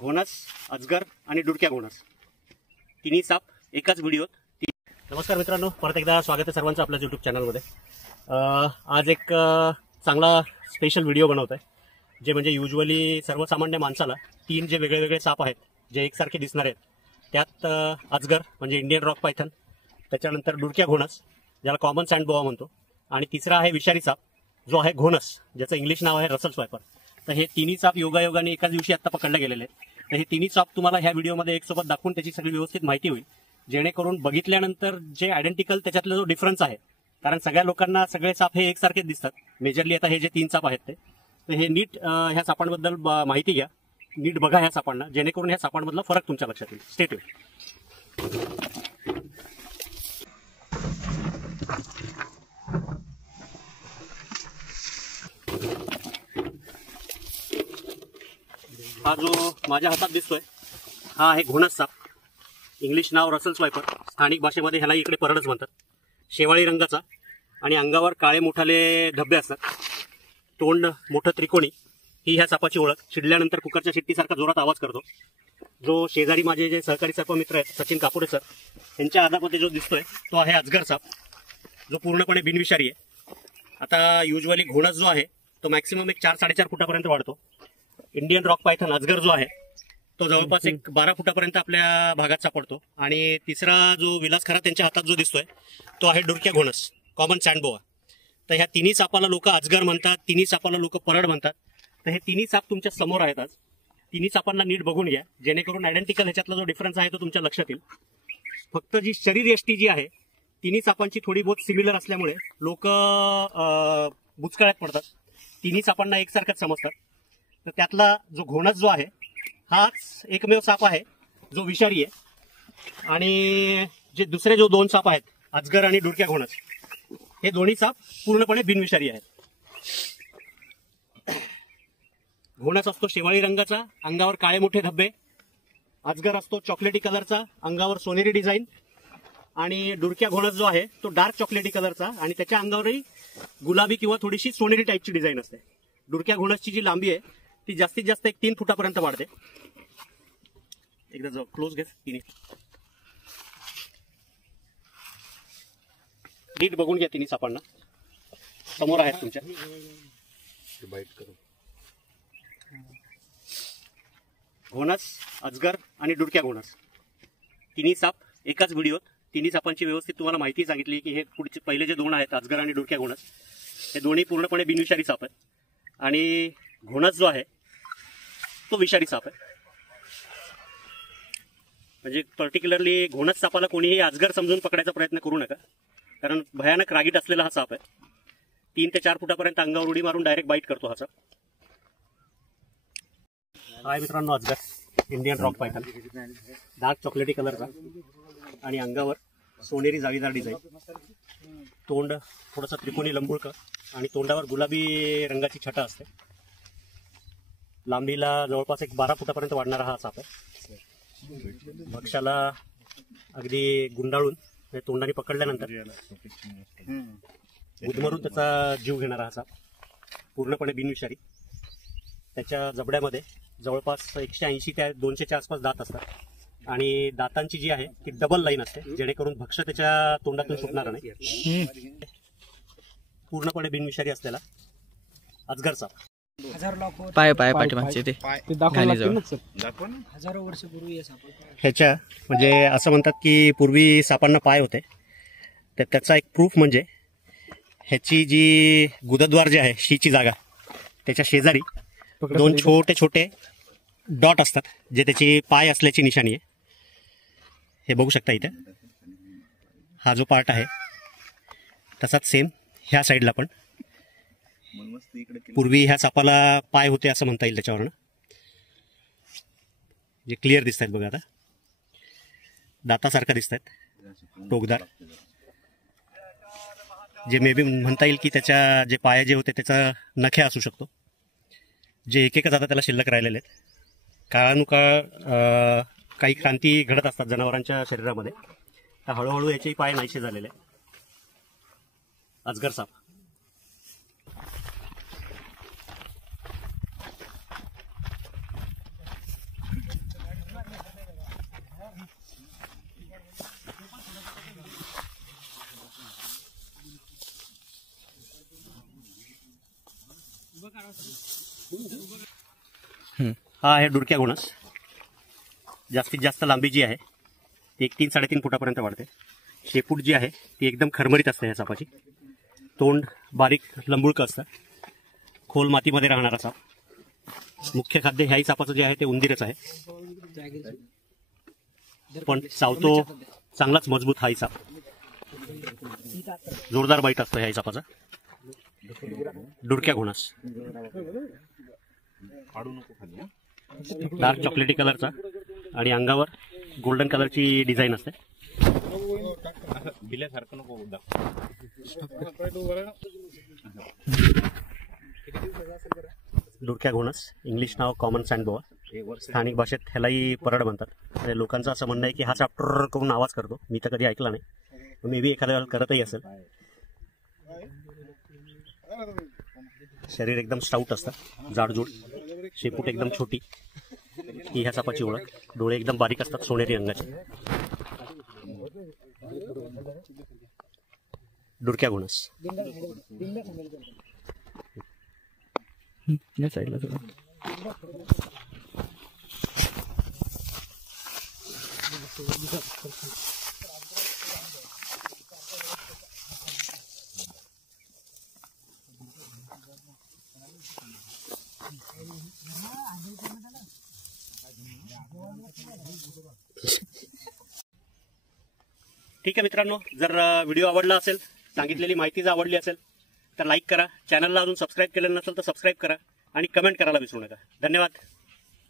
घोणस, अजगर आणि डुडक्या घोणस तिन्ही साप एकाच व्हिडिओत. नमस्कार मित्रांनो, परत एकदा स्वागत आहे सर्वांचं आपल्या यूट्यूब चॅनलमध्ये. आज एक चांगला स्पेशल व्हिडिओ बनवत आहे, जे म्हणजे युजली सर्वसामान्य माणसाला तीन जे वेगळे वेगळे साप आहेत जे एकसारखे दिसणार आहेत, त्यात अजगर म्हणजे इंडियन रॉक पायथन, त्याच्यानंतर डुडक्या घोणस ज्याला कॉमन सँड बोआ म्हणतो, आणि तिसरा आहे विषारी साप जो आहे घोणस, ज्याचं इंग्लिश नाव आहे रसल स्वायपर. तर हे तिन्ही साप योगायोगाने एकाच दिवशी आता पकडले गेलेले आहेत. तर हे तिन्ही साप तुम्हाला ह्या व्हिडिओमध्ये एक सोबत दाखवून त्याची सगळी व्यवस्थित माहिती होईल, जेणेकरून बघितल्यानंतर जे आयडेंटिकल त्याच्यातला जो डिफरन्स आहे, कारण सगळ्या लोकांना सगळे साप हे एकसारखेच दिसतात मेजरली. आता हे जे तीन साप आहेत ते हे नीट ह्या सापांबद्दल माहिती घ्या, नीट बघा ह्या सापांना, जेणेकरून ह्या सापांमधला फरक तुमच्या लक्षात येईल. Stay tune. हा जो माझ्या हातात दिसतोय हा आहे घोणस साप. इंग्लिश नाव रसल स्वायपर, स्थानिक भाषेमध्ये ह्याला इकडे परडच म्हणतात. शेवाळी रंगाचा आणि अंगावर काळे मोठाले धब्बे असतात, तोंड मोठं त्रिकोणी, ही ह्या सापाची ओळख. चिडल्यानंतर कुकरच्या शिट्टीसारखा जोरात आवाज करतो. जो शेजारी माझे जे सहकारी सर्पमित्र आहेत सचिन कापुरे सर, यांच्या हातामध्ये जो दिसतोय तो आहे अजगर साप, जो पूर्णपणे बिनविषारी आहे. आता युजली घोणस जो आहे तो मॅक्सिमम एक 4-4.5 फुटापर्यंत वाढतो. इंडियन रॉक पायथन अजगर जो आहे तो जवळपास एक 12 फुटापर्यंत आपल्या भागात सापडतो. आणि तिसरा जो विलास खरा त्यांच्या हातात जो दिसतोय तो आहे डुडक्या घोणस, कॉमन सँड बोआ. तर ह्या तिन्ही सापाला लोक अजगर म्हणतात, तिन्ही सापाला लोक परड म्हणतात. तर हे तिन्ही साप तुमच्या समोर आहेत आज. तिन्ही सापांना नीट बघून घ्या, जेणेकरून आयडेंटिकल ह्याच्यातला जो डिफरन्स आहे तो तुमच्या लक्षात येईल. फक्त जी शरीरयष्टी जी आहे तिन्ही सापांची थोडी बहुत सिमिलर असल्यामुळे लोक बुचकळ्यात पडतात, तिन्ही सापांना एकसारखंच समजतात. तर त्यातला जो घोणस जो आहे हाच एकमेव साप आहे जो विषारी आहे. आणि जे दुसरे जो दोन साप आहेत अजगर आणि डुडक्या घोणस, हे दोन्ही साप पूर्णपणे बिनविषारी आहेत. घोणस असतो शेवाळी रंगाचा, अंगावर काळे मोठे धब्बे. अजगर असतो चॉकलेटी कलरचा, अंगावर सोनेरी डिझाईन. आणि डुडक्या घोणस जो आहे तो डार्क चॉकलेटी कलरचा आणि त्याच्या अंगावरही गुलाबी किंवा थोडीशी सोनेरी टाईपची डिझाईन असते. डुडक्या घोणसची जी लांबी आहे ती जास्तीत जास्त एक 3 फुटापर्यंत वाढते. एकदा क्लोज घे, तिन्ही नीट बघून घ्या. तिन्ही सापांना समोर आहेत तुमच्या. घोणस, अजगर आणि डुडक्या घोणस तिन्ही साप एकाच व्हिडिओत. तिन्ही सापांची व्यवस्थित तुम्हाला माहिती सांगितली की हे पुढचे पहिले जे दोन आहेत अजगर आणि डुडक्या घोणस, हे दोन्ही पूर्णपणे बिनविषारी साप आहेत. आणि घोणस जो आहे तो विषारी साप आहे. म्हणजे पर्टिक्युलरली घोणस सापाला कोणीही अजगर समजून पकडायचा प्रयत्न करू नका, कारण भयानक रागीट असलेला हा साप आहे. 3 ते 4 फुटापर्यंत अंगावर उडी मारून डायरेक्ट बाईट करतो हा साप. हाय मित्रांनो, अजगर इंडियन रॉक पायथन, डार्क चॉकलेटी कलरचा आणि अंगावर सोनेरी जाळीदार डिझाईन, तोंड थोडंसं त्रिकोणी लंबुळकं आणि तोंडावर गुलाबी रंगाची छटा असते. लांबीला जवळपास एक 12 फुटापर्यंत वाढणारा हा साप आहे. भक्ष्याला अगदी गुंडाळून तोंडाने पकडल्यानंतर गुदमरून त्याचा जीव घेणारा हा साप, पूर्णपणे बिनविषारी. त्याच्या जबड्यामध्ये जवळपास 180 ते 200च्या आसपास दात असतात आणि दातांची जी आहे ती डबल लाईन असते, जेणेकरून भक्ष्य त्याच्या तोंडातून सुटणार नाही. पूर्णपणे बिनविषारी असलेला अजगर साप. पाय पाय पाठीमागचे ते हजारो वर्षापूर्वी ह्याच्या म्हणजे असं म्हणतात की पूर्वी सापांना पाय होते. तर त्याचा एक प्रूफ म्हणजे ह्याची जी गुदद्वार जे आहे, शीची जागा, त्याच्या शेजारी 2 छोटे छोटे डॉट असतात, जे त्याची पाय असल्याची निशाणी आहे. हे बघू शकता इथे. हा जो पार्ट आहे तसाच सेम ह्या साईडला पण पूर्वी ह्या सापाला पाय होते असं म्हणता येईल. त्याच्यावरनं जे क्लिअर दिसत आहेत बघा, आता दातासारखा दिसत आहेत, टोकदार, जे मे बी म्हणता येईल की त्याच्या जे पाय जे होते त्याचा नखे असू शकतो, जे एकेकच आता त्याला शिल्लक राहिलेले आहेत. काळानुकाळ काही क्रांती घडत असतात जनावरांच्या शरीरामध्ये, तर हळूहळू याचे पाय नाहीसे झालेले. अजगर साप. हा आहे डुरक्या घोणस. जास्तीत जास्त लांबी जी आहे ती 3-3.5 फुटापर्यंत वाढते. शेपूट जी आहे ती एकदम खरमरीत असते या सापाची. तोंड बारीक लंबुळकं असतं. खोल मातीमध्ये राहणारा साप. मुख्य खाद्य ह्याही सापाचं जे आहे ते उंदीरच आहे. पण चावतो चांगलाच मजबूत हाही साप. जोरदार बाईट असतो ह्याही सापाचा. डुरक्या घोणस. डार्क चॉकलेटी कलरचा आणि अंगावर गोल्डन कलरची डिझाईन असते. डुरक्या घोणस, इंग्लिश नाव कॉमन सँडबोआ. स्थानिक भाषेत ह्यालाही परड म्हणतात. आणि लोकांचं असं म्हणणं आहे की हा साप ट्रर करून आवाज करतो. मी तर कधी ऐकला नाही, मे बी एखाद्या वेळेला करतही असेल. शरीर एकदम स्टाऊट असतं, जाडजूड. शेपूट एकदम छोटी ही ह्या सापाची ओळख. डोळे एकदम बारीक असतात, सोनेरी रंगाचे. डुरक्या घोणस. या साईडला थोडं. ठीक आहे मित्रांनो, जर व्हिडिओ आवडला असेल, सांगितलेली माहिती जर आवडली असेल तर लाईक करा. चॅनलला अजून सबस्क्राईब केलेलं नसेल तर सबस्क्राईब करा आणि कमेंट करायला विसरू नका. धन्यवाद.